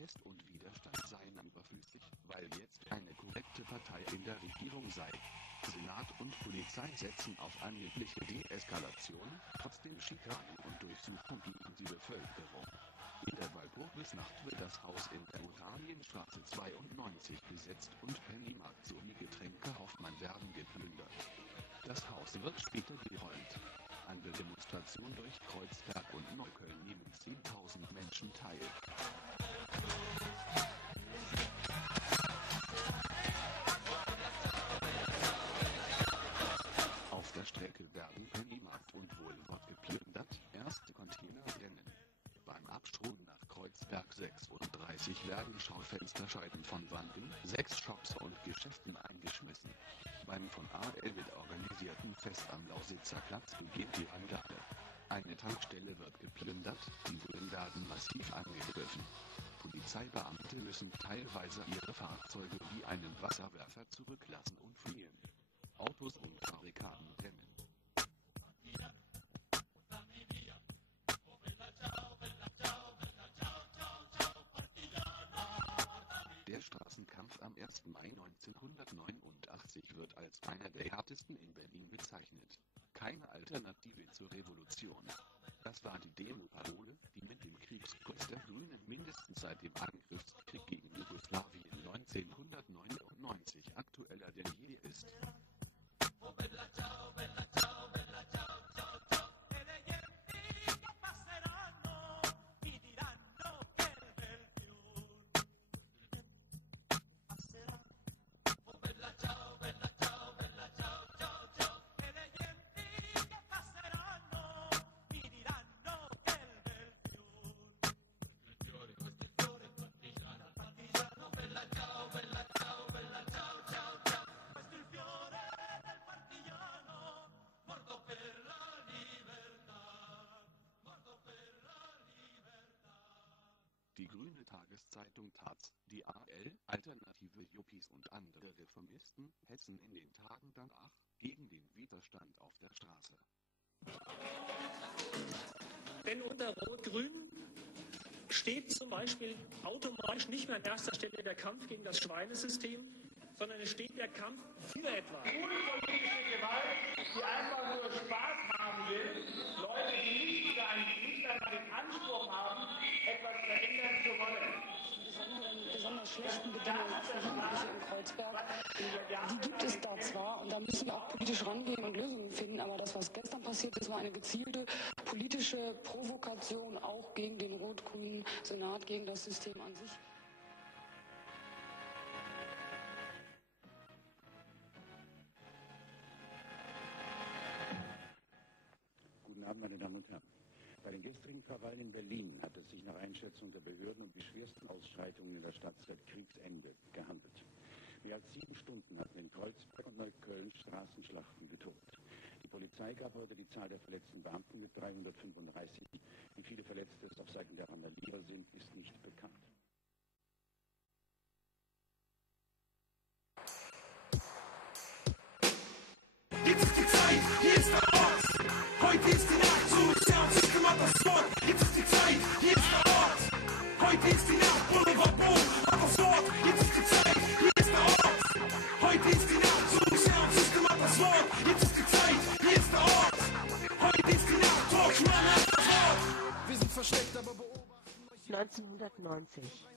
Protest und Widerstand seien überflüssig, weil jetzt eine korrekte Partei in der Regierung sei. Senat und Polizei setzen auf angebliche Deeskalation, trotzdem Schikanen und Durchsuchung gegen die Bevölkerung. In der Walpurgisnacht wird das Haus in der Oranienstraße 92 besetzt und Pennymarkt sowie Getränke Hoffmann werden geplündert. Das Haus wird später geräumt. An der Demonstration durch Kreuzberg und Neukölln nehmen 10.000 Menschen teil. Auf der Strecke werden Pennymarkt und Wohlwort geplündert, erste Container brennen. Beim Absprung nach Kreuzberg 36 werden Schaufensterscheiben von Wangen, 6 Shops und Geschäften eingeschmissen. Beim von AL mit organisierten Fest am Lausitzer Platz beginnt die Randale. Eine Tankstelle wird geplündert, die Bullen werden massiv angegriffen. Polizeibeamte müssen teilweise ihre Fahrzeuge wie einen Wasserwerfer zurücklassen und fliehen. Autos und Barrikaden brennen. Der Straßenkampf am 1. Mai 1989 wird als einer der härtesten in Berlin bezeichnet. Keine Alternative zur Revolution. Das war die Demo-Parole, die mit dem Kriegskurs der Grünen mindestens seit dem Angriffskrieg gegen Jugoslawien 1999 aktueller denn je ist. Die grüne Tageszeitung taz, die AL, alternative Yuppies und andere Reformisten hetzen in den Tagen danach gegen den Widerstand auf der Straße. Denn unter Rot-Grün steht zum Beispiel automatisch nicht mehr an erster Stelle der Kampf gegen das Schweinesystem, sondern es steht der Kampf für etwas. Unpolitische Gewalt, die einfach nur Spaß haben will, Leute, die nicht einmal den Anspruch haben, etwas verändern zu wollen. Die besonders schlechten Bedingungen für Jugendliche in Kreuzberg, die gibt es da zwar und da müssen wir auch politisch rangehen und Lösungen finden, aber das, was gestern passiert ist, war eine gezielte politische Provokation auch gegen den rot-grünen Senat, gegen das System an sich. Guten Abend, meine Damen und Herren. Bei den gestrigen Krawallen in Berlin hat es sich nach Einschätzung der Behörden um die schwersten Ausschreitungen in der Stadt seit Kriegsende gehandelt. Mehr als 7 Stunden hatten in Kreuzberg und Neukölln Straßenschlachten getobt. Die Polizei gab heute die Zahl der verletzten Beamten mit 335. Wie viele Verletzte es auf Seiten der Randalierer sind, ist nicht bekannt. Jetzt ist die Zeit, hier ist der Ort. Heute ist die Nacht, so ja, und System hat das Wort. Jetzt ist die Zeit, hier ist der Ort. Heute ist die Nacht, Boulevard Boom hat das Wort. Jetzt ist die Zeit, hier ist der Ort. Heute ist die Nacht, so ja, und System hat das Wort. Jetzt ist die Zeit, hier ist der Ort. Heute ist die Nacht, Torchmann hat das Wort. Wir sind versteckt, aber beobachten euch. 1990.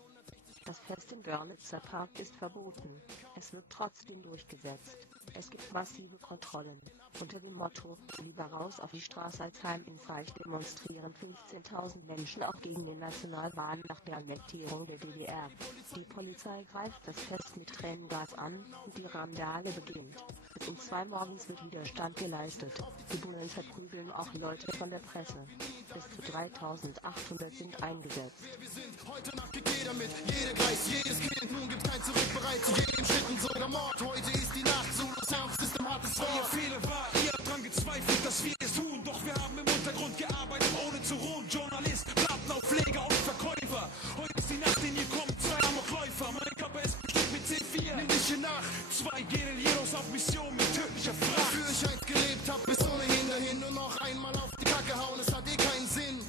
Das Fest im Görlitzer Park ist verboten. Es wird trotzdem durchgesetzt. Es gibt massive Kontrollen. Unter dem Motto „Lieber raus auf die Straße als heim ins Reich“ demonstrieren 15.000 Menschen auch gegen den Nationalwahn nach der Annektierung der DDR. Die Polizei greift das Fest mit Tränengas an und die Randale beginnt. Bis um 2 morgens wird Widerstand geleistet. Die Bullen verprügeln auch Leute von der Presse. Bis zu 3.800 sind eingesetzt. Wir sind heute Nacht kriegt jeder mit, jeder Kreis, jedes Kind, nun gibt's kein Zurück, bereit zu jedem Schritt und sogar Mord. Heute ist die Nacht, so das Soundsystem hat es vor. Ihr Fehler war, ihr habt dran gezweifelt, dass wir es tun, doch wir haben im Untergrund gearbeitet, ohne zu ruhen. Journalist, Plattenaufleger und Verkäufer. Heute ist die Nacht, in ihr kommt 2 Amokläufer. Mein Körper ist bestimmt mit C4. Nimm dich in Nacht, 2 Guerilleros auf Mission mit tödlicher Fracht. Wofür ich einst gelebt hab, bis ohnehin dahin. Nur noch einmal auf die Kacke hauen, es hat eh keinen Sinn.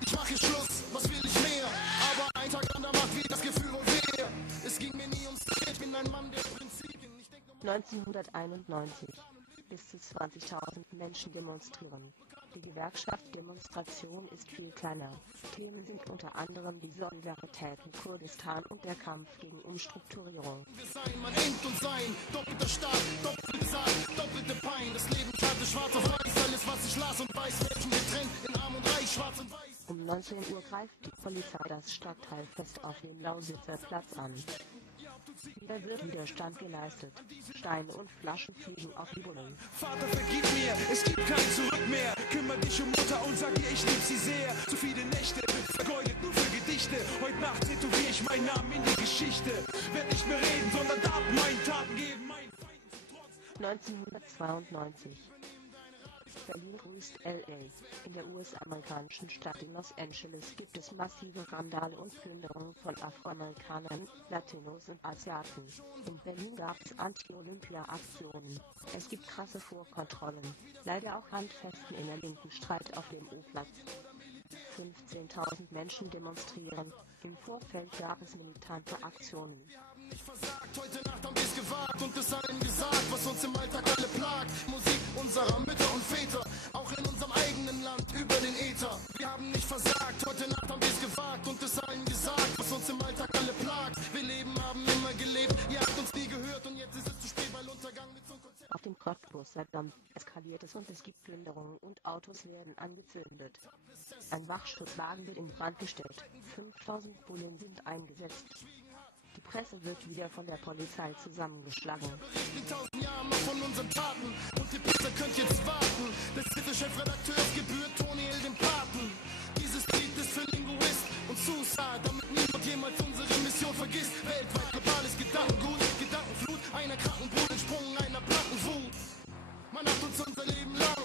Ich mach hier Schluss, was will ich mehr? Aber ein Tag an der Macht, wie das ein Mann der Prinzipien. 1991. Bis zu 20.000 Menschen demonstrieren. Die Gewerkschaftsdemonstration ist viel kleiner. Themen sind unter anderem die Solidarität mit Kurdistan und der Kampf gegen Umstrukturierung. Man engt und sein, doppelter Staat, doppelte Zahl, doppelte Pein. Das Leben karte schwarz auf weiß, alles was ich las und weiß, Menschen getrennt in Arm und Reich, schwarz und weiß. Um 19 Uhr greift die Polizei das Stadtteilfest auf dem Lausitzer Platz an. Hier wird Widerstand geleistet. Steine und Flaschen fliegen auf die Bullen. Vater, vergib mir, es gibt kein Zurück mehr. Kümmer dich um Mutter und sag ihr, ich lieb sie sehr. Zu viele Nächte, vergeudet nur für Gedichte. Heute Nacht tätowier ich meinen Namen in die Geschichte. Werd nicht mehr reden, sondern Daten meinen Taten geben. 1992. Berlin grüßt LA. In der US-amerikanischen Stadt in Los Angeles gibt es massive Randale und Plünderungen von Afroamerikanern, Latinos und Asiaten. In Berlin gab es Anti-Olympia-Aktionen. Es gibt krasse Vorkontrollen. Leider auch Handfesten in der linken Streit auf dem O-Platz. 15.000 Menschen demonstrieren. Im Vorfeld gab es militante Aktionen. Nicht versagt, heute Nacht haben wir's gewagt und es allen gesagt, was uns im Alltag alle plagt. Musik unserer Mütter und Väter, auch in unserem eigenen Land, über den Äther. Wir haben nicht versagt, heute Nacht haben wir's gewagt und es allen gesagt, was uns im Alltag alle plagt. Wir leben, haben immer gelebt, ihr habt uns nie gehört und jetzt ist es zu spät, weil Untergang mit so einem Konzert. Auf dem Cottbus Saddam eskaliert es und es gibt Plünderungen und Autos werden angezündet. Ein Wachschusswagen wird in Brand gesteckt. 5.000 Bullen sind eingesetzt. Die Presse wird wieder von der Polizei zusammengeschlagen. In 1000 Jahren noch von unseren Taten und die Presse könnt jetzt warten. Der Chefredakteur gebührt Tony L. dem Paten. Dieses Lied ist für Linguist und Suicide, damit niemand jemals unsere Mission vergisst. Weltweit globales Gedankengut, Gedankenflut, einer kranken Bodensprung, einer Plattenwut. Man hat uns unser Leben lang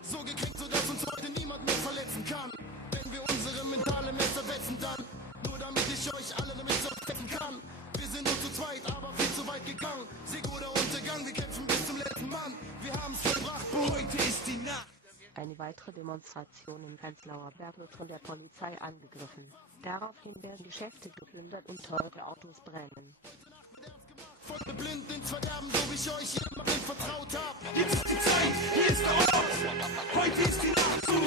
so gekränkt, sodass uns heute niemand mehr verletzen kann. Wenn wir unsere mentale Messer wetzen, dann nur damit ich euch alle damit zerfetzen kann. Wir sind nur zu zweit, aber viel zu weit gegangen. Sieg oder Untergang, wir kämpfen bis zum letzten Mann. Wir haben's vollbracht, heute ist die Nacht. Eine weitere Demonstration im Prenzlauer Berg wird von der Polizei angegriffen. Daraufhin werden Geschäfte geplündert und teure Autos brennen. Voll blind ins Verderben, so wie ich euch immer vertraut hab. Jetzt ist die Zeit, hier ist der Ort. Heute ist die Nacht, so